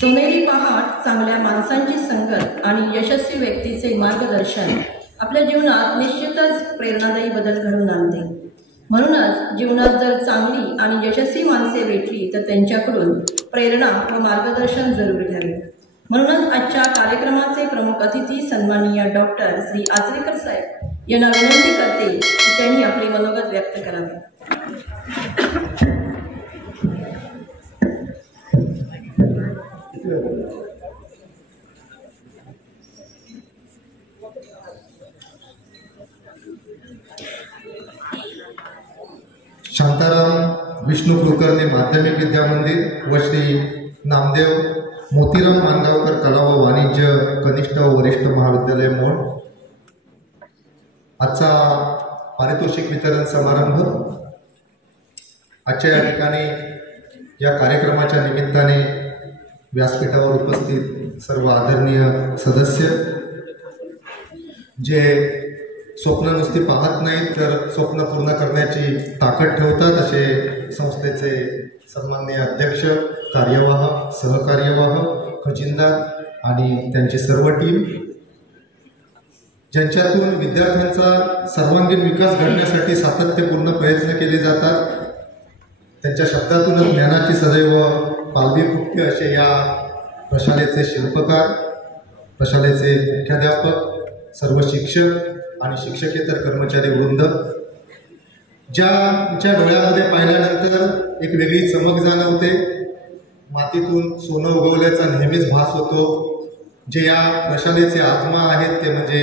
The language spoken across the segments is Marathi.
सोनेरी पहाट चांगल्या माणसांची संगत आणि यशस्वी व्यक्तीचे मार्गदर्शन आपल्या जीवनात निश्चितच प्रेरणादायी बदल घडवून आणते। म्हणूनच जीवनात जर चांगली आणि यशस्वी माणसे भेटली तर त्यांच्याकडून प्रेरणा व मार्गदर्शन जरूर घ्यावे। म्हणूनच आजच्या कार्यक्रमाचे प्रमुख अतिथी सन्माननीय डॉक्टर श्री आचरेकर साहेब यांना विनंती करते की त्यांनी आपले मनोगत व्यक्त करावे। शांताराम विष्णू कुलकर्णी माध्यमिक विद्या मंदिर व श्री नामदेव मोतीराम मानगावकर कला व वाणिज्य कनिष्ठ व वरिष्ठ महाविद्यालय मोड आजचा पारितोषिक वितरण समारंभ आजच्या या ठिकाणी या कार्यक्रमाच्या निमित्ताने व्यासपीठावर उपस्थित सर्व आदरणीय सदस्य जे स्वप्न नुसती पाहत नाहीत तर स्वप्न पूर्ण करण्याची ताकद ठेवतात असे संस्थेचे सन्माननीय अध्यक्ष, कार्यवाह, सहकार्यवाह, खजिनदार आणि त्यांची सर्व टीम ज्यांच्यातून विद्यार्थ्यांचा सर्वांगीण विकास घडण्यासाठी सातत्यपूर्ण प्रयत्न केले जातात, त्यांच्या शब्दातूनच ज्ञानाची सदैव पालवी फुटते असे या प्रशालेचे शिल्पकार, प्रशालेचे मुख्याध्यापक, सर्व शिक्षक आणि शिक्षकेतर कर्मचारी वृंद ज्यांच्या डोळ्यामध्ये पाहिल्यानंतर एक वेगळी चमक जाणवते, मातीतून सोनं उगवल्याचा नेहमीच भास होतो। जे या प्रशालेचे आत्मा आहेत ते म्हणजे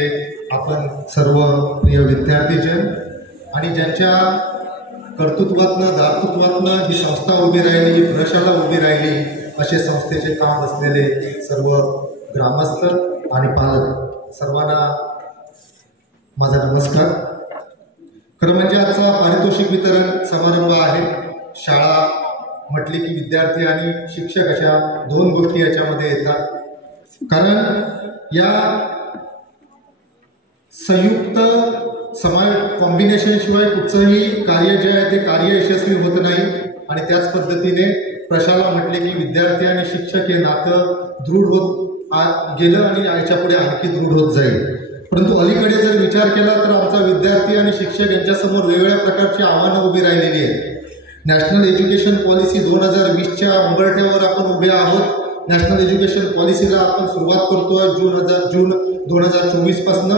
आपण सर्व प्रिय विद्यार्थीजन आणि ज्यांच्या कर्तृत्वातनं दातृत्वातनं ही संस्था उभी राहिली, ही प्रशाला उभी राहिली असे संस्थेचे काम असलेले सर्व ग्रामस्थ आणि पालक सर्वांना माझा नमस्कार। खरं म्हणजे आजचा पारितोषिक वितरण समारंभ आहे। शाळा म्हटली की विद्यार्थी आणि शिक्षक अशा दोन गोष्टी याच्यामध्ये येतात, कारण या संयुक्त कॉम्बिनेशन शिवाय कुठचंही कार्य जे आहे ते कार्य यशस्वी होत नाही। आणि त्याच पद्धतीने प्रशाला म्हटले की विद्यार्थी आणि शिक्षक हे नातं दृढ होत गेलं आणि याच्यापुढे आणखी दृढ होत जाईल। परंतु अलीकडे जर विचार केला तर आमचा विद्यार्थी आणि शिक्षक यांच्यासमोर वेगवेगळ्या प्रकारची आव्हानं उभी राहिलेली आहेत। नॅशनल एज्युकेशन पॉलिसी 2020च्या उंबरठ्यावर आपण उभे आहोत। नॅशनल एज्युकेशन पॉलिसीला आपण सुरुवात करतोय जून 2024 पासून,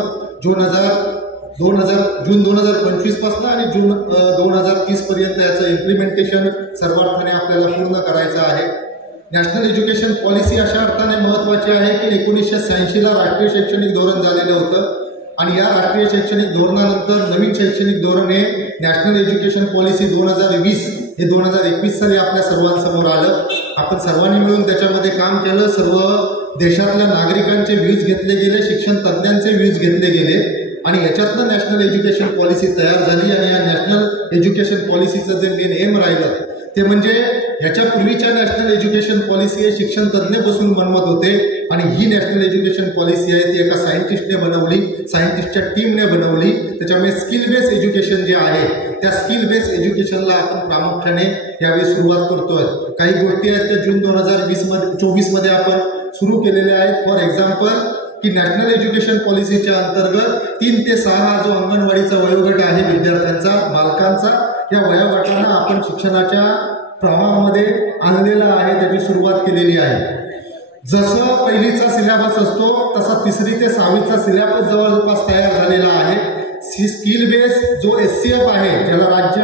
जून 2025 पासून आणि जून 2030 पर्यंत याचं इम्प्लिमेंटेशन सर्वार्थाने आपल्याला पूर्ण करायचं आहे। नॅशनल एज्युकेशन पॉलिसी अशा अर्थाने महत्त्वाची आहे की 1986ला राष्ट्रीय शैक्षणिक धोरण झालेलं होतं आणि या राष्ट्रीय शैक्षणिक धोरणानंतर नवीन शैक्षणिक धोरण हे नॅशनल एज्युकेशन पॉलिसी 2020 हे 2021 साली आपल्या सर्वांसमोर आलं। आपण सर्वांनी मिळून त्याच्यामध्ये काम केलं, सर्व देशातल्या नागरिकांचे व्ह्यूज घेतले गेले, शिक्षण तज्ज्ञांचे व्ह्यूज घेतले गेले आणि याच्यातनं नॅशनल एज्युकेशन पॉलिसी तयार झाली। आणि या नॅशनल एज्युकेशन पॉलिसीचं जे मेन एम राहिलं ते म्हणजे याच्या पूर्वीच्या नॅशनल एज्युकेशन पॉलिसी हे शिक्षण तज्ज्ञ बसून बनवत होते आणि ही नॅशनल एज्युकेशन पॉलिसी आहे ती एका सायंटिस्टने बनवली, सायंटिस्टच्या टीमने बनवली। त्याच्यामुळे स्किल बेस्ड एज्युकेशन जे आहे त्या स्किल बेस्ड एज्युकेशनला आपण प्रामुख्याने यावेळी सुरुवात करतोय। काही गोष्टी आहेत त्या जून 2024 मध्ये आपण सुरू केलेल्या आहेत। फॉर एक्झाम्पल की नॅशनल एज्युकेशन पॉलिसीच्या अंतर्गत 3 ते 6 हा जो अंगणवाडीचा वयोगट आहे विद्यार्थ्यांचा, बालकांचा, या वयोगटानं आपण शिक्षणाच्या प्रवाहामध्ये आणलेला आहे, त्याची सुरुवात केलेली आहे। जसं पहिलीचा सिलेबस असतो तसा 3री ते 6वीचा सिलेबस जवळपास तयार झालेला आहे। स्किल बेस जो SCF आहे ज्याला राज्य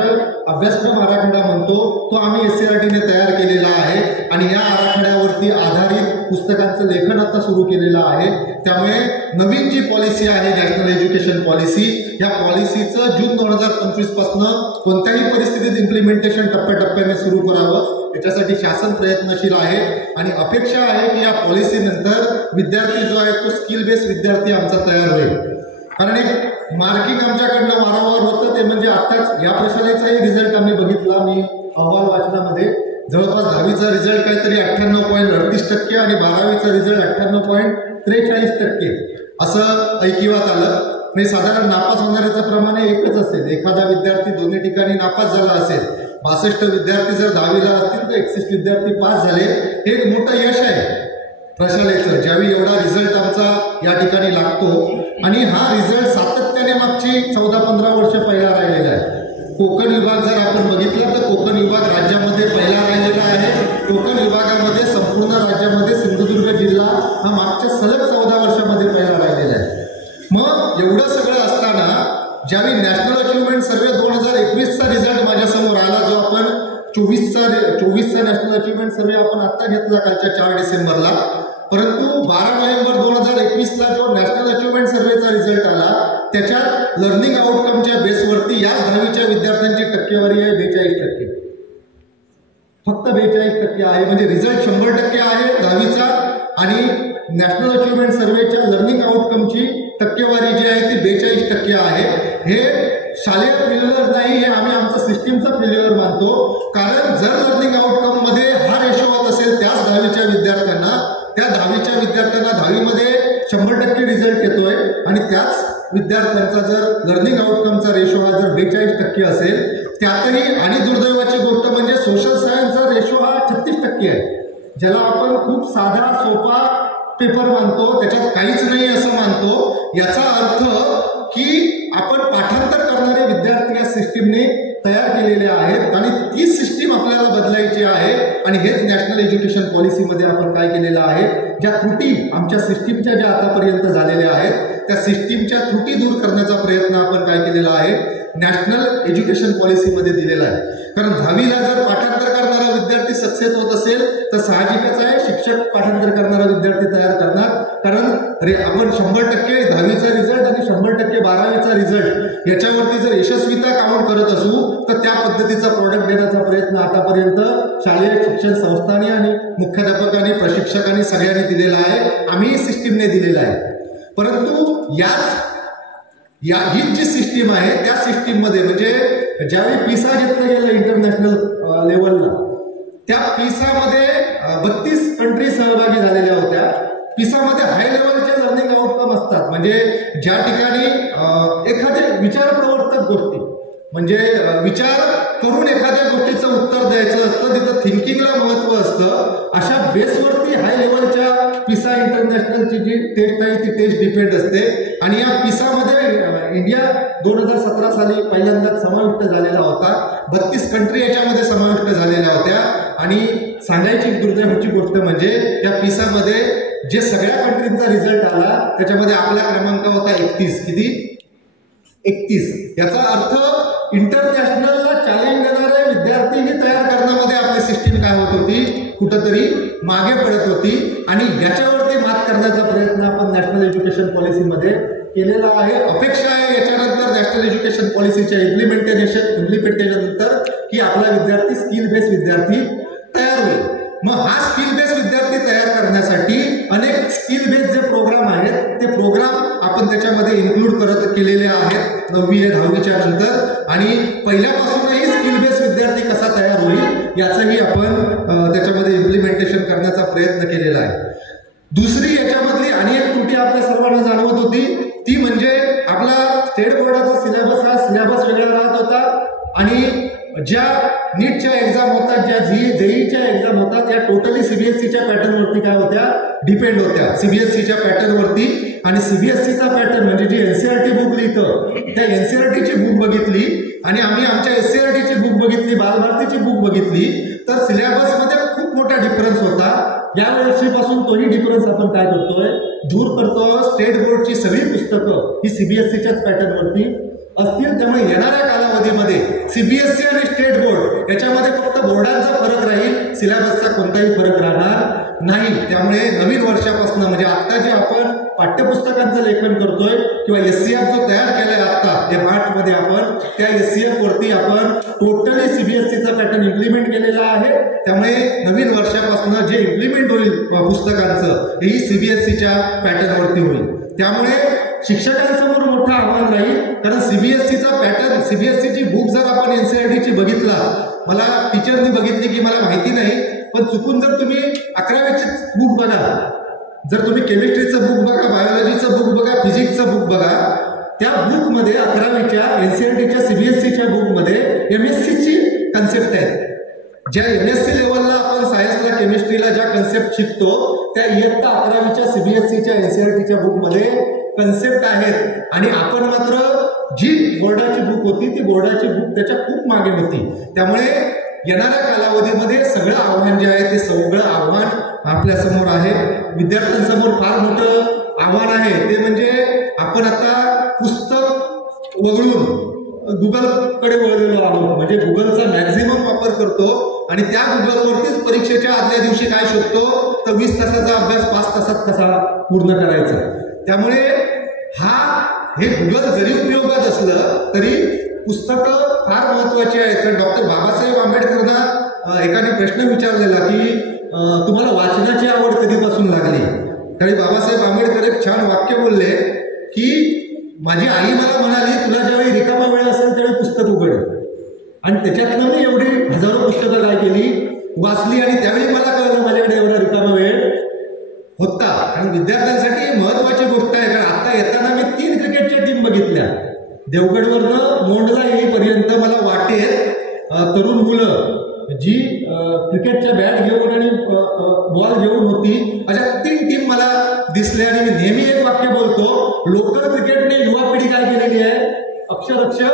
अभ्यासक्रम आराखडा म्हणतो तो आम्ही SCRTने तयार केलेला आहे आणि या आराखड्यावरती आधारित पुस्तकांचं लेखन आता सुरू केलेलं आहे। त्यामुळे नवीन जी पॉलिसी आहे नॅशनल एज्युकेशन पॉलिसी, या पॉलिसीचं जून 2025 पासून कोणत्याही परिस्थितीत इम्प्लिमेंटेशन टप्प्याटप्प्याने सुरू करावं याच्यासाठी शासन प्रयत्नशील आहे आणि अपेक्षा आहे की या पॉलिसीनंतर विद्यार्थी जो आहे तो स्किल बेस्ड विद्यार्थी आमचा तयार होईल। कारण एक मार्किंग आमच्याकडनं वारंवार होतं ते म्हणजे आत्ताच या प्रशालेचाही रिझल्ट आम्ही बघितला, मी अहवाल वाचनामध्ये जवळपास 10वीचा रिझल्ट काहीतरी 98.38% आणि 12वीचा रिझल्ट 98.43% असं ऐकिवात आलं। म्हणजे साधारण नापास होणाऱ्याचं प्रमाण एकच असेल, एखादा विद्यार्थी दोन्ही ठिकाणी नापास झाला असेल। 62 विद्यार्थी जर 10वीला असतील तर 31 विद्यार्थी पास झाले, हे एक मोठं यश आहे प्रशालेचं. ज्यावेळी एवढा रिझल्ट आमचा या ठिकाणी लागतो आणि हा रिझल्ट सातत्याने मागची 14-15 वर्ष पहिला राहिलेला आहे. कोकण विभाग जर आपण बघितला तर कोकण विभाग राज्यामध्ये पहिला राहिलेला आहे. कोकण विभागामध्ये संपूर्ण राज्यामध्ये सिंधुदुर्ग जिल्हा हा मागच्या सलग 14 वर्षामध्ये पहिला राहिलेला आहे. मग एवढं सगळं असताना ज्यावेळी नॅशनल अचिव्हमेंट सर्वे 2021चा रिझल्ट माझ्यासमोर आला, जो आपण 24चा नॅशनल अचिव्हमेंट सर्वे आपण आत्ता घेतला कालच्या 4 डिसेंबरला, परंतु 12 नोव्हेंबर 2021ला जो नॅशनल अचिव्हमेंट सर्वेचा रिझल्ट आला त्याच्यात लर्निंग आउटकमच्या बेसवरती या 10वीच्या विद्यार्थ्यांची टक्केवारी आहे 42%. फक्त 42% आहे. म्हणजे रिझल्ट 100% आहे 10वीचा आणि नॅशनल अचिव्हमेंट सर्वेच्या लर्निंग आउटकमची टक्केवारी जी आहे ती 42% आहे. हे शालेय फेल्युअर नाही, हे आम्ही आमचं सिस्टीमचा फेल्युअर मानतो. कारण जर लर्निंग आउटकम मध्ये हा रेशो होत असेल त्याच 10वीच्या विद्यार्थ्यांना, त्या 10वीच्या विद्यार्थ्यांना 10वीमध्ये 100% रिझल्ट येतोय आणि त्याच विद्यार्थ्यांचा जर लर्निंग आउटकमचा रेशो हा जर 42% असेल, त्यातही आणि दुर्दैवाची गोष्ट म्हणजे सोशल सायन्सचा रेशो हा 36% आहे. ज्याला आपण खूप साधा सोपा पेपर मानतो, त्याच्यात काहीच नाही असं मानतो. याचा अर्थ की आपण पाठांतर करणारे विद्यार्थी या सिस्टीमने तयार केलेले आहेत आणि ती सिस्टीम आपल्याला बदलायची आहे. आणि हेच नॅशनल एज्युकेशन पॉलिसीमध्ये आपण काय केलेलं आहे, ज्या त्रुटी आमच्या सिस्टीमच्या ज्या आतापर्यंत झालेल्या आहेत त्या सिस्टीमच्या त्रुटी दूर करण्याचा प्रयत्न आपण काय केलेला आहे नॅशनल एज्युकेशन पॉलिसीमध्ये दिलेला आहे. कारण 10वीला जर पाठांतर करणारा विद्यार्थी सक्सेस होत असेल तर साहजिकच आहे शिक्षक पाठांतर करणारा विद्यार्थी तयार करणार. कारण आपण 100% 10वीचा रिझल्ट आणि 100% 12वीचा रिझल्ट याच्यावरती जर यशस्वीता काउंट करत असू तर त्या पद्धतीचा प्रोडक्ट देण्याचा प्रयत्न आतापर्यंत शालेय शिक्षण संस्थांनी आणि मुख्याध्यापकांनी प्रशिक्षकांनी सगळ्यांनी दिलेला आहे, आम्ही सिस्टीमने दिलेला आहे. परंतु ही जी सिस्टीम आहे त्या सिस्टीम मध्ये म्हणजे ज्यावेळी पिसा घेतलं गेलं इंटरनॅशनल लेवलला, त्या पिसामध्ये 32 कंट्री सहभागी झालेल्या होत्या. पिसामध्ये हाय लेवलचे लर्निंग आउटकम असतात, म्हणजे ज्या ठिकाणी एखाद्या विचार प्रवर्तक गोष्टी म्हणजे विचार करून एखाद्या गोष्टीचं उत्तर द्यायचं असतं, तिथं थिंकिंगला महत्व असतं. अशा बेसवरती हाय लेवलच्या पिसा इंटरनॅशनलची जी टेस्ट आहे ती टेस्ट डिपेंड असते. आणि या पिसामध्ये इंडिया 2017 साली पहिल्यांदाच समाविष्ट झालेला होता. 32 कंट्री याच्यामध्ये समाविष्ट झालेल्या होत्या. आणि सांगायची दुर्दैवाची गोष्ट म्हणजे त्या पिसामध्ये जे सगळ्या कंट्रींचा रिझल्ट आला त्याच्यामध्ये आपला क्रमांक होता 31. किती? 31. याचा अर्थ इंटरनॅशनलला चॅलेंज देणारे विद्यार्थीही तयार करण्यामध्ये आपली सिस्टीम काय होत होती, कुठंतरी मागे पडत होती. आणि याच्यावरती मात करण्याचा प्रयत्न आपण नॅशनल एज्युकेशन पॉलिसीमध्ये केलेला आहे. अपेक्षा आहे याच्यानंतर नॅशनल एज्युकेशन पॉलिसीच्या इम्प्लिमेंटेशन नंतर की आपला विद्यार्थी स्किल बेस्ड विद्यार्थी तयार होईल. मग हा स्किल बेस्ड विद्यार्थी तयार करण्यासाठी अनेक स्किल बेस्ड जे प्रोग्राम आहेत ते प्रोग्राम आपण त्याच्यामध्ये इन्क्लूड केलेले आहेत 9वी 10वीच्या नंतर. आणि पहिल्यापासूनही स्किल बेस्ड विद्यार्थी कसा तयार होईल याचंही आपण त्याच्यामध्ये इम्प्लिमेंटेशन करण्याचा प्रयत्न केलेला आहे. दुसरी याच्यामधली आणि एक त्रुटी आपल्या सर्वांना जाणवत होती ती म्हणजे आपला स्टेट बोर्डाचा सिलेबस हा सिलेबस वेगळा राहत होता. आणि ज्या नीटच्या एक्झाम होतात, ज्या जेईच्या एक्झाम होतात, त्या टोटली सीबीएसईच्या पॅटर्नवरती काय होत्या, डिपेंड होत्या सीबीएसईच्या पॅटर्नवरती. आणि सीबीएसईचा पॅटर्न म्हणजे जी एनसीईआरटी बुक लिहितं त्या एनसीईआरटीची बुक बघितली आणि आम्ही आमच्या एससीईआरटीची बुक बघितली, बालभारतीची बुक बघितली, तर सिलेबसमध्ये खूप मोठा डिफरन्स होता. या वर्षीपासून तोही डिफरन्स आपण काय करतोय, दूर करतो. स्टेट बोर्डची सगळी पुस्तकं ही सीबीएसईच्याच पॅटर्नवरती असतील. त्यामुळे येणाऱ्या कालावधीमध्ये सीबीएसई आणि स्टेट बोर्ड याच्यामध्ये फक्त बोर्डांचा फरक राहील, सिलेबसचा कोणताही फरक राहणार नाही. त्यामुळे नवीन वर्षापासून म्हणजे आता जे आपण पाठ्यपुस्तकांचं लेखन करतोय किंवा एससीएफ जो तयार केलाय आता या मार्चमध्ये आपण त्या एससीएफ वरती आपण टोटली सीबीएसईचा पॅटर्न इम्प्लिमेंट केलेला आहे. त्यामुळे नवीन वर्षापासून जे इम्प्लिमेंट होईल पुस्तकांचं हेही सीबीएसईच्या पॅटर्नवरती होईल. त्यामुळे शिक्षकांसमोर मोठं आव्हान राहील. कारण सीबीएसईचा पॅटर्न, सीबीएसईची बुक जर आपण एनसीईआरटीची बघितला, मला टीचरनी बघितली की मला माहिती नाही, पण चुकून जर तुम्ही 11वीची बुक बघा, जर तुम्ही केमिस्ट्रीचं बुक बघा, बायोलॉजीचं बुक बघा, फिजिक्सचं बुक बघा, त्या बुकमध्ये 11वीच्या एनसीईआरटीच्या सीबीएसईच्या बुकमध्ये एमएससीची कन्सेप्ट आहे. ज्या MSc लेवलला आपण सायन्सला केमिस्ट्रीला ज्या कन्सेप्ट शिकतो त्या इयत्ता 11वीच्या CBSEच्या NCERTच्या बुकमध्ये कन्सेप्ट आहेत आणि आपण मात्र जी बोर्डाची बुक होती ती बोर्डाची बुक त्याच्या खूप मागे होती. त्यामुळे येणाऱ्या कालावधीमध्ये सगळं आव्हान जे आहे ते सगळं आव्हान आपल्या समोर आहे. विद्यार्थ्यांसमोर फार मोठं आव्हान आहे ते म्हणजे आपण आता पुस्तक वगळून गुगलकडे वळलेलो आहोत. म्हणजे गुगलचा मॅक्झिमम वापर करतो आणि त्या गुगलवरतीच परीक्षेच्या आदल्या दिवशी काय शोधतो तर 20 तासाचा अभ्यास 5 तासात कसा पूर्ण करायचा. त्यामुळे हे गुगल जरी उपयोगात असलं तरी पुस्तकं फार महत्वाची आहेत. तर डॉक्टर बाबासाहेब आंबेडकरांना एकाने प्रश्न विचारलेला की तुम्हाला वाचनाची आवड कधीपासून लागली. त्यावेळी बाबासाहेब आंबेडकर एक छान वाक्य बोलले की माझी आई मला म्हणाली तुला ज्यावेळी रिकामा वेळ असेल त्यावेळी पुस्तक उघड. आणि त्याच्यातनं मी एवढी हजारो पुस्तकं काय केली वाचली आणि त्यावेळी मला कळलं माझ्याकडे एवढा रिकामा वेळ होता. आणि विद्यार्थ्यांसाठी महत्वाची गोष्ट आहे कारण आता येताना मी 3 क्रिकेटच्या टीम बघितल्या. देवगडवरनं मोंडला येईपर्यंत मला वाटेत तरुण मुलं जी क्रिकेटच्या बॅट घेऊन आणि बॉल घेऊन होती अशा 3 टीम मला दिसल्या. आणि मी नेहमी एक वाक्य बोलतो लोकल क्रिकेटने युवा पिढी काय केलेली आहे अक्षरशः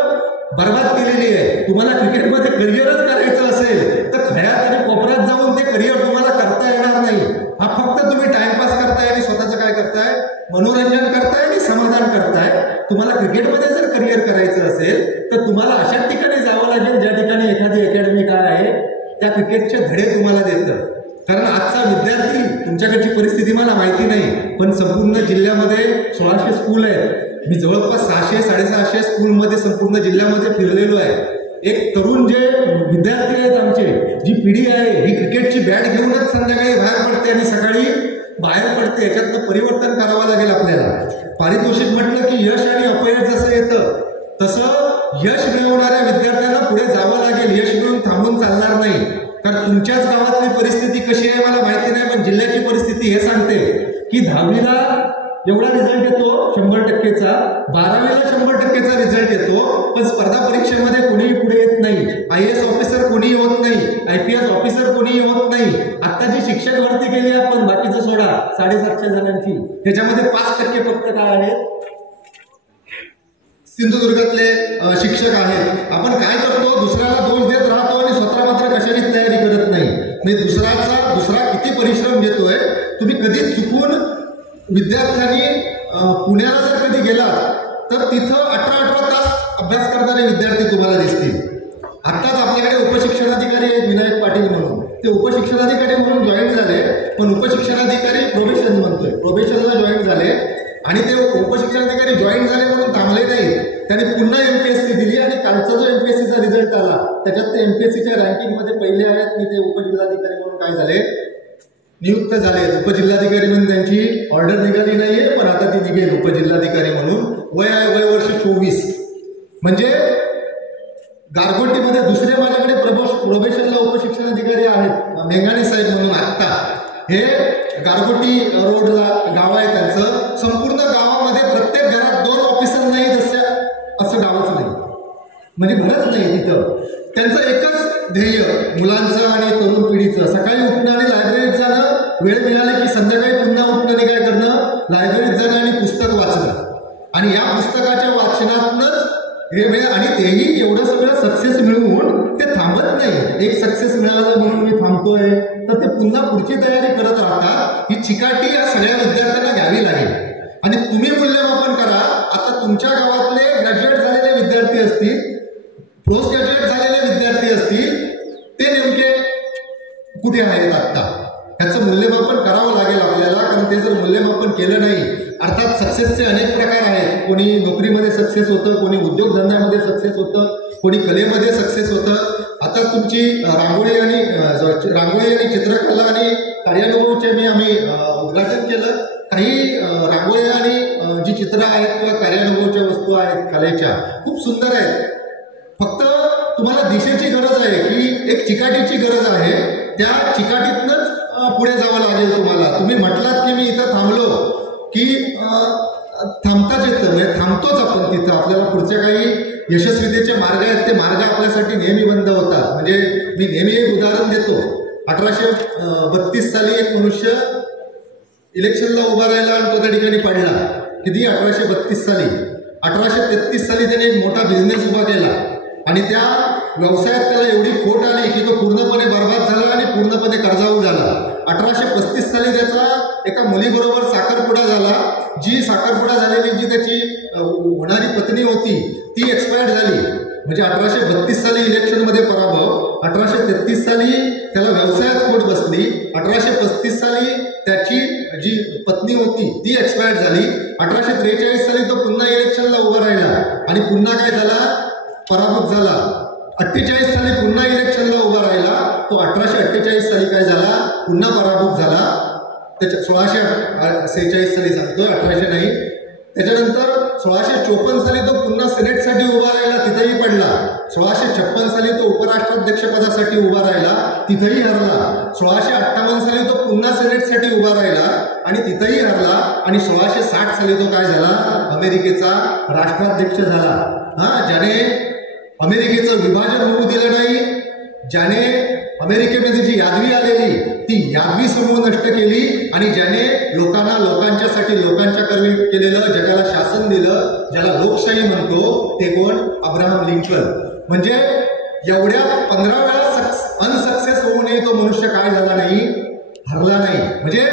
बर्बाद केलेली आहे. तुम्हाला क्रिकेटमध्ये करिअरच करायचं असेल तर खड्यात आणि कोपऱ्यात जाऊन ते करिअर तुम्हाला करता येणार नाही. हा फक्त तुम्ही टाइमपास करताय आणि स्वतःचं काय करताय मनोरंजन करताय आणि समाधान करताय. तुम्हाला क्रिकेटमध्ये जर करिअर करायचं असेल तर तुम्हाला अशा ठिकाणी जावं लागेल ज्या ठिकाणी एखादी अकॅडमी काय आहे त्या क्रिकेटचे धडे तुम्हाला देतं. कारण आजचा विद्यार्थी तुमच्याकडची परिस्थिती मला माहिती नाही पण संपूर्ण जिल्ह्यामध्ये 1600 स्कूल आहेत. मी जवळपास 600-650 स्कूलमध्ये संपूर्ण जिल्ह्यामध्ये फिरलेलो आहे. एक तरुण जे विद्यार्थी आहेत आमचे जी पिढी आहे ही क्रिकेटची बॅट घेऊनच संध्याकाळी बाहेर पडते आणि सकाळी बाहेर पडते. याच्यातनं परिवर्तन करावं लागेल आपल्याला. पारितोषिक म्हटलं की यश आणि अपयश जसं येतं तसं यश मिळवणाऱ्या विद्यार्थ्यांना पुढे जावं लागेल. यश मिळून थांबून चालणार नाही. कारण तुमच्याच गावातली परिस्थिती कशी आहे मला माहिती नाही पण जिल्ह्याची परिस्थिती हे सांगते की 10वीला एवढा रिझल्ट येतो 100%चा 12वीला 100%चा रिझल्ट येतो पण स्पर्धा परीक्षेमध्ये कोणीही पुढे येत नाही. IAS ऑफिसर कोणीही होत नाही. IPS ऑफिसर कोणीही होत नाही. आता जी शिक्षक भरती केली आपण बाकीचं सोडा 750 जणांची त्याच्यामध्ये 5% फक्त काय आहेत सिंधुदुर्गातले शिक्षक आहेत. आपण काय करतो दुसऱ्याला दोष देत राहतो आणि स्वतः मात्र कशाने तयारी करत नाही. म्हणजे दुसरा किती परिश्रम घेतोय. तुम्ही कधीच चुकून विद्यार्थ्यांनी पुण्याला जर कधी गेला तर तिथं 18 तास अभ्यास करणारे विद्यार्थी तुम्हाला दिसतील. आत्ताच आपल्याकडे उपशिक्षणाधिकारी आहेत विनायक पाटील म्हणून. ते उपशिक्षणाधिकारी म्हणून जॉईन झाले पण उपशिक्षणाधिकारी प्रोबेशन म्हणतोय प्रोबेशनला जॉईन झाले आणि ते उपशिक्षणाधिकारी जॉईन झाले म्हणून थांबले नाही. त्यांनी पुन्हा MPSC दिली आणि कालचा जो MPSCचा रिझल्ट आला त्याच्यात ते MPSCच्या रँकिंगमध्ये पहिले आहेत. आणि ते उपजिल्हाधिकारी म्हणून काय झाले नियुक्त झाले. उपजिल्हाधिकारी म्हणून त्यांची ऑर्डर निघाली नाहीये पण आता ती निघेल उपजिल्हाधिकारी म्हणून. वय वर्ष 24. म्हणजे गारगोटीमध्ये दुसरे माझ्याकडे प्रोबेशनला उपशिक्षणाधिकारी आहेत मेंगाणे साहेब म्हणून. आत्ता हे गारगोटी रोडला गाव आहे त्यांचं. संपूर्ण गावामध्ये प्रत्येक घरात 2 ऑफिसर नाही असं गावच नाही म्हणजे घरच नाही तिथं. त्यांचं एकच ध्येय मुलांचं आणि तरुण पिढीचं सकाळी उठणं आणि लायब्ररीत जाणं वेळ मिळाले की संध्याकाळी पुन्हा उठणं आणि काय करणं लायब्ररीत जाणं आणि पुस्तक वाचणं. आणि या पुस्तकाच्या वाचनातनंच हे वेळ आणि तेही एवढं सगळं सक्सेस मिळवून ते थांबत नाही. एक सक्सेस मिळालं म्हणून मी थांबतोय तर ते पुन्हा पुढची तयारी करत राहतात. ही चिकाटी या सगळ्या विद्यार्थ्यांना घ्यावी लागेल. आणि तुम्ही मूल्यमापन करा. आता तुमच्या गावातले ग्रॅज्युएट झालेले विद्यार्थी असतील पोस्ट ग्रॅज्युएट झालेले विद्यार्थी असतील ते नेमके कुठे आहेत आत्ता ह्याचं मूल्यमापन करावं लागेल आपल्याला. कारण ते जर मूल्यमापन केलं नाही अर्थात सक्सेसचे अनेक प्रकार आहेत. कोणी नोकरीमध्ये सक्सेस होतं कोणी उद्योगधंद्यामध्ये सक्सेस होतं कोणी कलेमध्ये सक्सेस होतं. आता तुमची रांगोळी आणि चित्रकला आणि कार्यानुभवचे आम्ही उद्घाटन केलं. काही रांगोळ्या आणि जी चित्र आहेत किंवा कार्यानुभवच्या वस्तू आहेत कलेच्या खूप सुंदर आहेत. फक्त तुम्हाला दिशेची गरज आहे की एक चिकाटीची गरज आहे. त्या चिकाटीतनंच पुढे जावं लागेल तुम्हाला. तुम्ही म्हटलात की मी इथं थांबलो की थांबताच येतं, म्हणजे थांबतोच आपण तिथं. आपल्याला पुढचे काही यशस्वीतेचे मार्ग आहेत, ते मार्ग आपल्यासाठी नेहमी बंद होतात. म्हणजे मी नेहमी एक उदाहरण देतो. 1832 साली एक मनुष्य इलेक्शनला उभा राहिला आणि तो त्या ठिकाणी पडला. किती? 1832 साली. 1833 साली त्याने एक मोठा बिझनेस उभा केला आणि त्या व्यवसायात त्याला एवढी खोट आली की तो पूर्णपणे बर्बाद झाला आणि पूर्णपणे कर्जाऊ झाला. 1835 साली त्याचा एका मुलीबरोबर साखरपुडा झाला. जी साखरपुडा झालेली जी त्याची होणारी पत्नी होती ती एक्सपायर्ड झाली. म्हणजे 1832 साली इलेक्शनमध्ये पराभव, 1833 साली त्याला व्यवसायात खोट बसली, 1835 साली त्याची जी पत्नी होती ती एक्सपायर्ड झाली, 1843 साली तो पुन्हा इलेक्शनला उभा राहिला आणि पुन्हा काय झाला? पराभूत झाला. 48 साली पुन्हा इलेक्शनला उभा राहिला, तो 1848 साली काय झाला? पुन्हा पराभूत झाला. त्याच्या 1646 साली सांगतोय, 1800 नाही. त्याच्यानंतर 1654 साली तो पुन्हा सिनेटसाठी उभा राहिला, तिथेही पडला. 1656 साली तो उपराष्ट्राध्यक्षपदासाठी उभा राहिला, तिथेही हरला. 1658 साली तो पुन्हा सिनेटसाठी उभा राहिला आणि तिथेही हरला. आणि 1660 साली तो काय झाला? अमेरिकेचा राष्ट्राध्यक्ष झाला. ज्याने अमेरिकेचं विभाजन होऊ दिलं नाही, ज्याने अमेरिकेमध्ये जी यादवी आलेली ती यादवी समूह नष्ट केली आणि ज्याने लोकांच्यासाठी लोकांच्या कर्मी केलेलं जगाला शासन दिलं, ज्याला लोकशाही म्हणतो, ते कोण? Abraham Lincoln. म्हणजे एवढ्या 15 वेळा अनसक्सेस होऊनही तो मनुष्य काय झाला नाही? हरला नाही. म्हणजे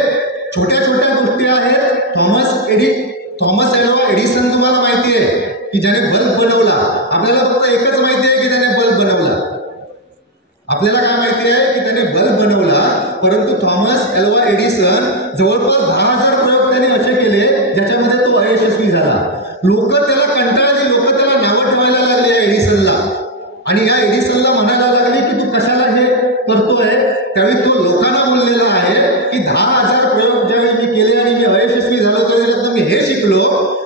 छोट्या छोट्या गोष्टी आहेत. थॉमस एल्वा एडिसन तुम्हाला माहिती आहे की ज्याने बल्ब बनवला. आपल्याला फक्त एकच माहिती आहे की त्याने बल्ब बनवला. आपल्याला काय माहिती आहे की त्याने बल्ब बनवला, परंतु थॉमस एल्वा एडिसन जवळपास 10,000 प्रयोग त्याने असे केले ज्याच्यामध्ये तो अयशस्वी झाला. लोक त्याला कंटाळली, लोक त्याला नावं ठेवायला लागले या एडिसनला. आणि या एडिसनला म्हणायला लागली की तू कशाला हे करतोय. त्यावेळी तो लोकांना बोललेला आहे की 10,000 प्रयोग ज्यावेळी मी केले आणि मी अयशस्वी झालो त्यावेळी मी हे शिकलो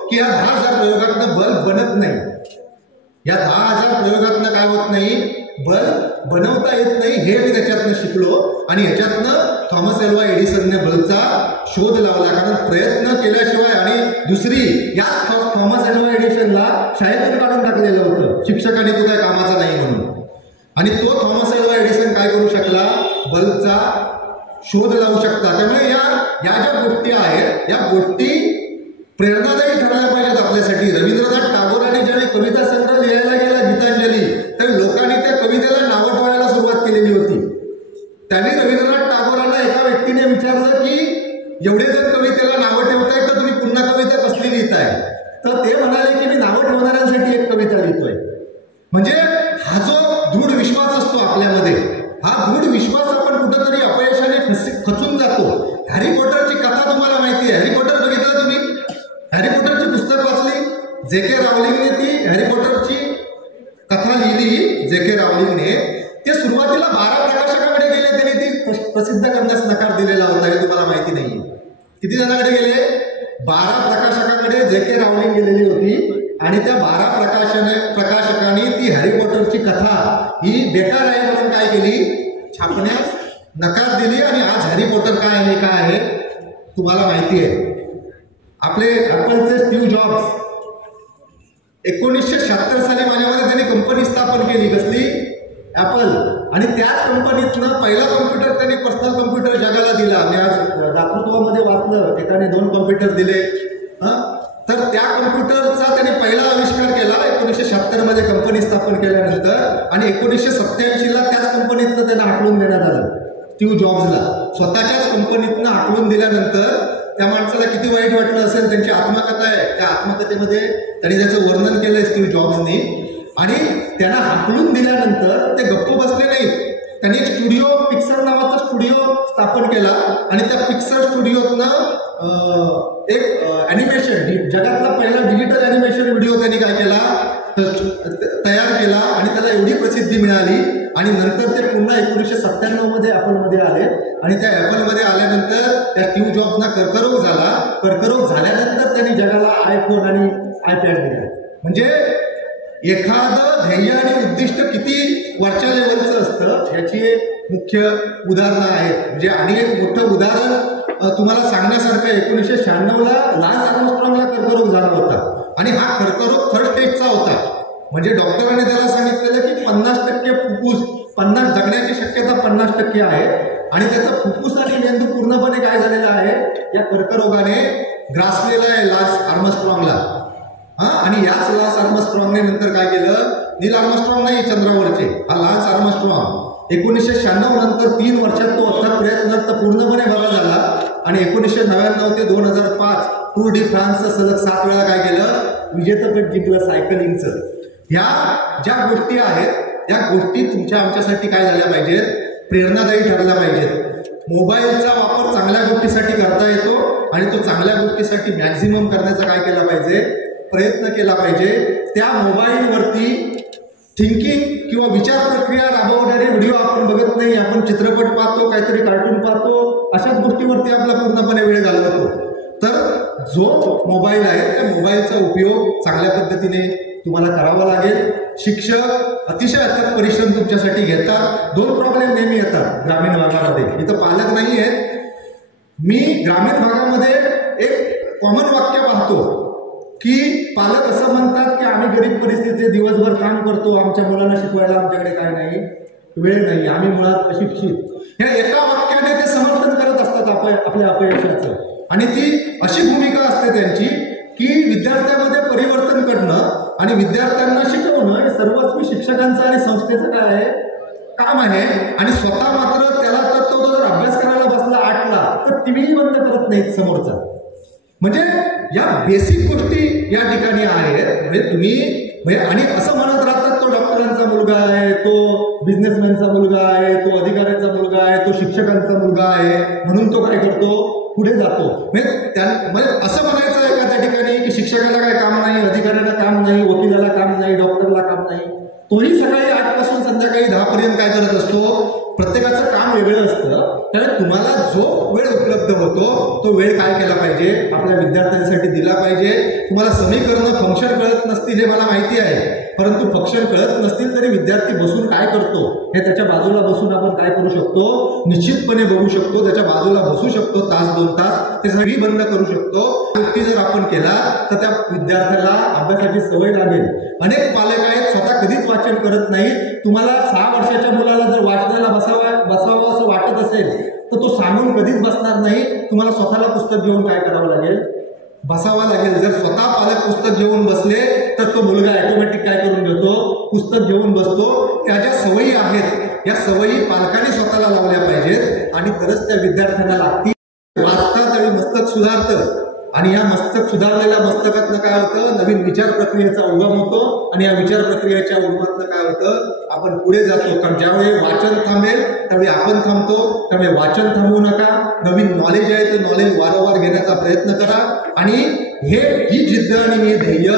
की या 10,000 प्रयोगातनं बल्ब बनत नाही. या 10,000 प्रयोगातनं काय होत नाही? बल्ब बनवता येत नाही, हे मी त्याच्यातनं शिकलो. आणि ह्याच्यातनं थॉमस एल्वा एडिसनने बल्बचा शोध लावला. कारण प्रयत्न केल्याशिवाय, आणि दुसरी, या थॉमस एल्वा एडिसनला शाळेतून काढून टाकलेलं होतं शिक्षकांनी, तो काय कामाचा नाही म्हणून. आणि तो थॉमस एल्वा एडिसन काय करू शकला? बल्बचा शोध लावू शकता. त्यामुळे या ज्या गोष्टी आहेत या गोष्टी प्रेरणादायी ठरल्या पाहिजेत आपल्यासाठी. रवींद्रनाथ टागोरांनी ज्यावेळी कविता संग्रह लिहायला गेला गीतांजली, तर लोकांनी त्या कवितेला नावं ठेवायला सुरुवात केलेली होती. त्यांनी रवींद्रनाथ टागोरांना एका व्यक्तीने विचारलं की एवढे जर कवितेला नावं ठेवताय तर तुम्ही पुन्हा कविता कसली लिहिताय? तर ते म्हणाले की मी नावं ठेवणाऱ्यांसाठी एक कविता लिहितोय. म्हणजे हा जो दृढ विश्वास असतो आपल्यामध्ये, हा दृढ विश्वास आपण कुठंतरी अपयशाने खचून जातो. हॅरी पॉटरची कथा तुम्हाला माहिती आहे. हॅरी पॉटर बघितलं तुम्ही? हॅरी पॉटरची पुस्तक वाचली? जे.के. रावलिंगने ती हॅरी पॉटरची कथा लिहिली. जे.के. रावलिंगने ते सुरुवातीला 12 प्रकाशकांकडे गेले, त्यांनी ती प्रसिद्ध करण्यास नकार दिलेला होता. हे तुम्हाला माहिती नाहीये. किती जणांकडे गेले? 12 प्रकाशकांकडे जे.के. रावलिंग गेलेली होती. आणि त्या 12 प्रकाशकांनी ती हॅरी पॉटरची कथा ही बेकार आहे म्हणून काय केली? छापण्यास नकार दिली. आणि आज हॅरी पॉटर काय आहे, काय आहे तुम्हाला माहिती आहे. आपले ॲपलचे स्टीव्ह जॉब्स 1976 साली माझ्यामध्ये त्यांनी कंपनी स्थापन केली. कसली? ॲपल. आणि त्याच कंपनीतनं पहिला कॉम्प्युटर त्यांनी पर्सनल कॉम्प्युटर जगाला दिला. मी आज दातृत्वामध्ये वाचलं, एकाने 2 कॉम्प्युटर दिले. तर त्या कॉम्प्युटरचा त्यांनी पहिला आविष्कार केला 1976 मध्ये कंपनी स्थापन केल्यानंतर. आणि 1987ला त्याच कंपनीतनं त्यांना हाकलून देण्यात आलं. स्टीव्ह जॉब्सला स्वतःच्याच कंपनीतनं हाकलून दिल्यानंतर त्या माणसाला किती वाईट वाटलं असेल. त्यांची आत्मकथा आहे, त्या आत्मकथेमध्ये त्यांनी त्याचं वर्णन केलंय स्टीव्ह जॉब्सनी. आणि त्यांना हाकलून दिल्यानंतर ते गप्प बसले नाहीत. त्यांनी एक स्टुडिओ, पिक्सर नावाचा स्टुडिओ स्थापन केला. आणि त्या पिक्सर स्टुडिओतनं एक ॲनिमेशन, जगातला पहिला डिजिटल ॲनिमेशन व्हिडिओ त्यांनी काय केला? तयार केला. आणि त्याला एवढी प्रसिद्धी मिळाली. आणि नंतर ते पुन्हा 1997 मध्ये ॲपलमध्ये आले. आणि त्या ॲपलमध्ये आल्यानंतर त्या स्टीव्ह जॉब्सना कर्करोग झाला. कर्करोग झाल्यानंतर त्यांनी जगाला आयफोन आणि आयपॅड दिला. म्हणजे एखादं ध्येय आणि उद्दिष्ट किती वरच्या लेवलचं असतं याची मुख्य उदाहरणं आहेत. म्हणजे आणि एक मोठं उदाहरण तुम्हाला सांगण्यासारखं 1996ला लान्स आर्मस्ट्रॉंगला कर्करोग झाला होता आणि हा कर्करोग थर्ड स्टेजचा होता. म्हणजे डॉक्टरांनी त्याला सांगितलेलं की 50% फुफ्फुस 50 जगण्याची शक्यता 50% आहे आणि त्याचा फुफ्फुस आणि मेंदू पूर्णपणे काय झालेला आहे या कर्करोगाने ग्रासलेला आहे लान्स आर्मस्ट्रॉंगला. आणि याच लान्स आर्मस्ट्रॉंगने नंतर काय केलं, नील आर्मस्ट्रॉंग नाही चंद्रावरचे, हा लान्स आर्मस्ट्रॉंग 1996 नंतर 3 वर्षात तो अथक प्रयत्नात पूर्णपणे बरा झाला आणि 1999 ते 2005 टूर डी फ्रान्सचं सलग 7 वेळा काय केलं, विजेतेपद जिंकलं सायकलिंगचं. ह्या ज्या गोष्टी आहेत त्या गोष्टी तुमच्या आमच्यासाठी काय झाल्या पाहिजेत, प्रेरणादायी ठरल्या पाहिजेत. मोबाईलचा वापर चांगल्या गोष्टीसाठी करता येतो आणि तो चांगल्या गोष्टीसाठी मॅक्झिमम करण्याचा काय केला पाहिजे, प्रयत्न केला पाहिजे. त्या मोबाईलवरती थिंकिंग किंवा विचार प्रक्रिया राबवणारे व्हिडिओ आपण बघत नाही, आपण चित्रपट पाहतो, काहीतरी कार्टून पाहतो, अशाच गोष्टीवरती आपला पूर्णपणे वेळ घालवतो. तर जो मोबाईल आहे त्या मोबाईलचा उपयोग चांगल्या पद्धतीने तुम्हाला करावा लागेल. शिक्षक अतिशय अथक परिश्रम तुमच्यासाठी घेतात. 2 प्रॉब्लेम नेहमी येतात ग्रामीण भागामध्ये, इथं पालक नाही आहेत. मी ग्रामीण भागामध्ये एक कॉमन वाक्य पाहतो की पालक असं म्हणतात की आम्ही गरीब परिस्थितीत दिवसभर काम करतो, आमच्या मुलांना शिकवायला आमच्याकडे काय नाही, वेळ नाही, आम्ही मुळात अशिक्षित. ह्या एका वाक्याने ते समर्थन करत असतात आपल्या अपयशाचं आणि ती अशी भूमिका असते त्यांची की विद्यार्थ्यांमध्ये परिवर्तन करणं आणि विद्यार्थ्यांना शिकवणं हे सर्वच शिक्षकांचं आणि संस्थेचं काय आहे, काम आहे. आणि स्वतः मात्र त्याला तर तो जर अभ्यास करायला बसला 8ला तर टीव्ही बंद करत नाहीत समोरचा. म्हणजे या बेसिक गोष्टी या ठिकाणी आहेत. म्हणजे तुम्ही आणि असं म्हणत राहतात तो डॉक्टरांचा मुलगा आहे, तो बिझनेसमॅनचा मुलगा आहे, तो अधिकाऱ्याचा मुलगा आहे, तो शिक्षकांचा मुलगा आहे, म्हणून तो काय करतो, पुढे जातो. म्हणजे असं म्हणायचं आहे का त्या ठिकाणी की शिक्षकाला काय काम नाही, अधिकाऱ्याला काम नाही, वकिलाला काम नाही, डॉक्टरला काम नाही. तोही सकाळी 8 पासून संध्याकाळी 10 पर्यंत काय करत असतो, प्रत्येकाचं काम वेगळं असतं. त्यामुळे तुम्हाला जो वेळ उपलब्ध होतो तो वेळ काय केला पाहिजे, आपल्या विद्यार्थ्यांसाठी दिला पाहिजे. तुम्हाला समीकरणं फंक्शन कळत नसतील हे मला माहिती आहे, परंतु फंक्शन कळत नसतील तरी विद्यार्थी बसून काय करतो हे त्याच्या बाजूला बसून आपण काय करू शकतो, निश्चितपणे बघू शकतो. त्याच्या बाजूला बसू शकतो, तास 2 तास ते सगळी बंद करू शकतो. गोष्टी जर आपण केला तर त्या विद्यार्थ्याला अभ्यासाची सवय लागेल. अनेक पालक आहेत स्वतः कधीच वाचन करत नाहीत. तुम्हाला 6 वर्षाच्या मुलाला जर वाचनाला बसावं असं वाटत असेल तर तो सांगून कधीच बसणार नाही. तुम्हाला स्वतःला पुस्तक घेऊन काय करावं लागेल, बसावा लागेल. जर स्वतः पालक पुस्तक घेऊन बसले तर तो मुलगा ऑटोमॅटिक काय करून घेतो, पुस्तक घेऊन बसतो. त्या ज्या सवयी आहेत या सवयी पालकांनी स्वतःला लावल्या पाहिजेत आणि तरच त्या विद्यार्थ्यांना लागतील. वाचतात आणि मस्तक सुधारतं आणि या मस्तक सुधारलेल्या मस्तकातनं काय होतं, नवीन विचार प्रक्रियेचा उगम होतो आणि या विचार प्रक्रियेच्या उगमातनं काय होतं, आपण पुढे जातो. कारण ज्यावेळी वाचन थांबेल त्यावेळी आपण थांबतो. त्यामुळे वाचन थांबवू नका. नवीन नॉलेज आहे ते नॉलेज वारंवार घेण्याचा प्रयत्न करा आणि ही जिद्द आणि हे ध्येय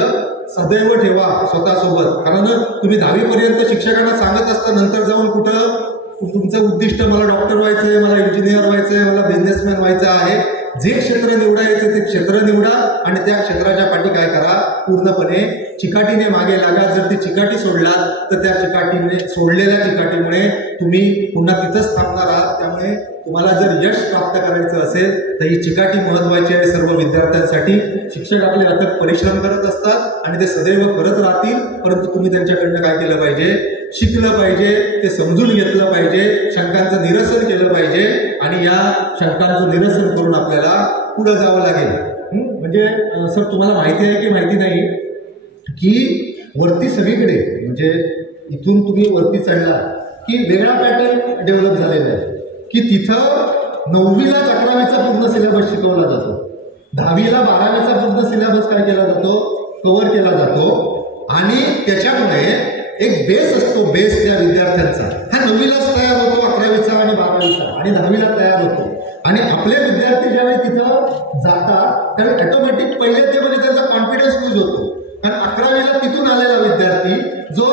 सदैव ठेवा स्वतःसोबत. कारण तुम्ही 10वी पर्यंत शिक्षकांना सांगत असता नंतर जाऊन कुठं तुमचं उद्दिष्ट मला डॉक्टर व्हायचंय, मला इंजिनियर व्हायचंय, मला बिझनेसमॅन व्हायचं आहे. जे क्षेत्र निवडायचं ते क्षेत्र निवडा आणि त्या क्षेत्राच्या पाठी काय करा, पूर्णपणे चिकाटीने मागे लागा. जर ती चिकाटी सोडला तर त्या चिकाटीने सोडलेल्या चिकाटीमुळे तुम्ही पुन्हा तिथंच थांबणार आहात. त्यामुळे तुम्हाला जर यश प्राप्त करायचं असेल तर ही चिकाटी महत्वाची आहे सर्व विद्यार्थ्यांसाठी. शिक्षक आपले अथक परिश्रम करत असतात आणि ते सदैव करत राहतील, परंतु तुम्ही त्यांच्याकडनं काय केलं पाहिजे, शिकलं पाहिजे, ते समजून घेतलं पाहिजे, शंकांचं निरसन केलं पाहिजे आणि या शंकांचं निरसन करून आपल्याला पुढे जावं लागेल. म्हणजे सर तुम्हाला माहिती आहे की माहिती नाही की वरती सगळीकडे म्हणजे इथून तुम्ही वरती चढला की वेगळा पॅटर्न डेव्हलप झालेला आहे की तिथं 9वीला 11वीचा पूर्ण सिलेबस शिकवला जातो, 10वीला 12वीचा पूर्ण सिलेबस काय केला जातो, कव्हर केला जातो आणि त्याच्यामुळे एक बेस असतो, बेस त्या विद्यार्थ्यांचा हा 9वीलाच तयार होतो, 11वीचा आणि 12वीचा आणि 10वीला तयार होतो. आणि आपले विद्यार्थी ज्यावेळी तिथं जातात त्यावेळी ऑटोमॅटिक पहिले ते म्हणजे त्यांचा कॉन्फिडन्स लूज होतो. कारण 11वीला तिथून आलेला विद्यार्थी जो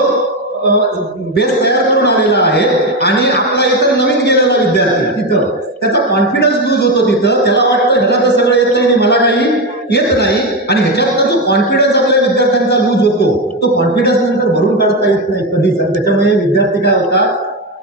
बेस तयार करून आलेला आहे आणि आपला इतर नवीन गेलेला विद्यार्थी तिथं त्याचा कॉन्फिडन्स लूज होतो. तिथं त्याला वाटतं ह्याला तर सगळं येत नाही, मला काही येत नाही आणि ह्याच्यातला जो कॉन्फिडन्स आपल्या विद्यार्थ्यांचा लूज होतो तो कॉन्फिडन्स नंतर भरून काढता येत नाही कधीच. आणि त्याच्यामुळे विद्यार्थी काय होतात,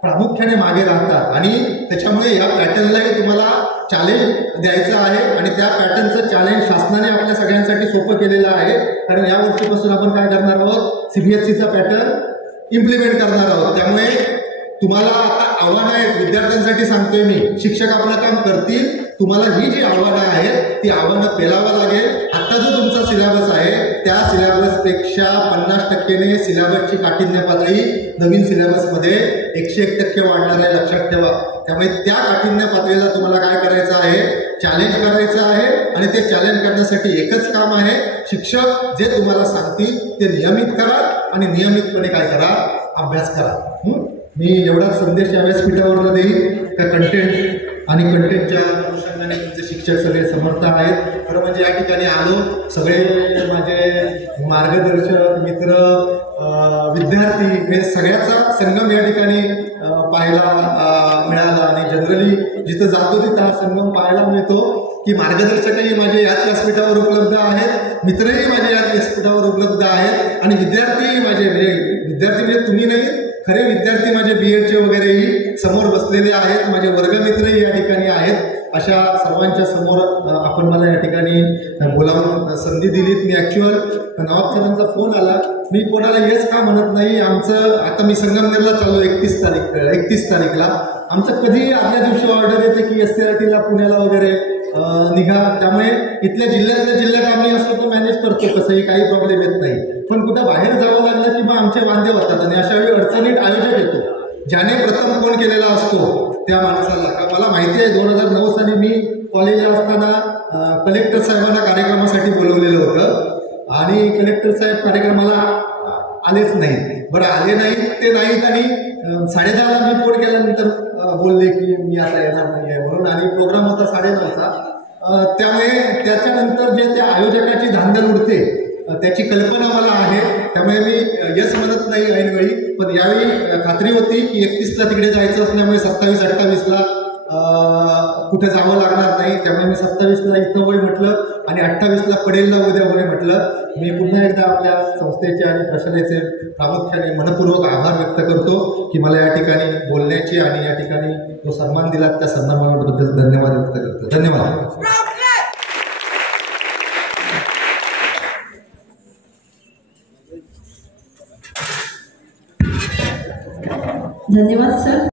प्रामुख्याने मागे राहतात आणि त्याच्यामुळे या पॅटर्नलाही तुम्हाला चॅलेंज द्यायचं आहे आणि त्या पॅटर्नचं चॅलेंज शासनाने आपल्या सगळ्यांसाठी सोपं केलेलं आहे. कारण या वर्षीपासून आपण काय करणार आहोत, CBSEचा पॅटर्न इम्प्लिमेंट करणार आहोत. त्यामुळे तुम्हाला आता आव्हानं आहेत, विद्यार्थ्यांसाठी सांगतोय मी, शिक्षक आपलं काम करतील. तुम्हाला ही जी आव्हानं आहेत ती आव्हानं पेलावं लागेल. आता जो तुमचा सिलेबस आहे त्या सिलेबसपेक्षा 50% सिलेबसची काठिण्य पातळी नवीन सिलेबसमध्ये 101% वाढणार आहे, लक्षात ठेवा. त्यामुळे त्या काठिण्य पातळीला तुम्हाला काय करायचं आहे, चॅलेंज करायचं आहे. आणि ते चॅलेंज करण्यासाठी एकच काम आहे, शिक्षक जे तुम्हाला सांगतील ते नियमित करा आणि नियमितपणे काय करा, अभ्यास करा. मी एवढाच संदेश या व्यासपीठावर देईन का कंटेंट आणि कंटेंटच्या अनुषंगाने तुमचे शिक्षक सगळे समर्थ आहेत. खरं म्हणजे या ठिकाणी आलो, सगळे माझे मार्गदर्शक मित्र, विद्यार्थी हे सगळ्याचा संगम या ठिकाणी पाहायला मिळाला. आणि जनरली जिथं जातो तिथं हा संगम पाहायला मिळतो की मार्गदर्शकही माझे याच व्यासपीठावर उपलब्ध आहेत, मित्रही माझे याच व्यासपीठावर उपलब्ध आहेत आणि विद्यार्थी माझे म्हणजे तुम्ही नाही, खरे विद्यार्थी माझे BEdचे वगैरेही समोर बसलेले आहेत, माझे वर्गमित्रही या ठिकाणी आहेत. अशा सर्वांच्या समोर आपण मला या ठिकाणी बोलावून संधी दिलीत. मी ॲक्च्युअल नवाब सरांचा फोन आला, मी कोणाला येस का म्हणत नाही. आमचं आता मी संगमनेरला चाललो 31 तारीखला. आमचं कधी आदल्या दिवशी ऑर्डर येते की SCRTला पुण्याला वगैरे निघा. त्यामुळे इथल्या जिल्ह्यात आम्ही असं तर मॅनेज करतो, कसंही काही प्रॉब्लेम येत नाही. पण कुठं बाहेर जावं लागलं की मग आमचे वांदे होतात आणि अशा वेळी अडचणीत आयोजक येतो. ज्याने प्रथम फोन केलेला असतो त्या माणसाला, का मला माहिती आहे 2009 साली मी कॉलेजला असताना कलेक्टर साहेबांना कार्यक्रमासाठी बोलवलेलं होतं आणि कलेक्टर साहेब कार्यक्रमाला आलेच नाहीत. बरं आले नाहीत ते नाहीत आणि 10:30ला मी फोन केल्यानंतर बोलले की मी आता येणार नाही आहे म्हणून, आणि प्रोग्राम होता 9:30चा. त्यामुळे त्याच्यानंतर जे त्या आयोजकाची धांदल उडते त्याची कल्पना मला आहे. त्यामुळे मी यस म्हणत नाही ऐनवेळी, पण यावेळी खात्री होती की 31ला तिकडे जायचं असल्यामुळे 27-28ला कुठे जावं लागणार नाही. त्यामुळे मी 27ला इथं होय म्हटलं आणि 28ला पडेलला उद्या होय म्हटलं. मी पुन्हा एकदा आपल्या संस्थेचे आणि प्रशालेचे प्रामुख्याने मनपूर्वक आभार व्यक्त करतो की मला या ठिकाणी बोलण्याची आणि या ठिकाणी जो सन्मान दिला त्या सन्मानाबद्दल धन्यवाद व्यक्त करतो. धन्यवाद. धन्यवाद सर.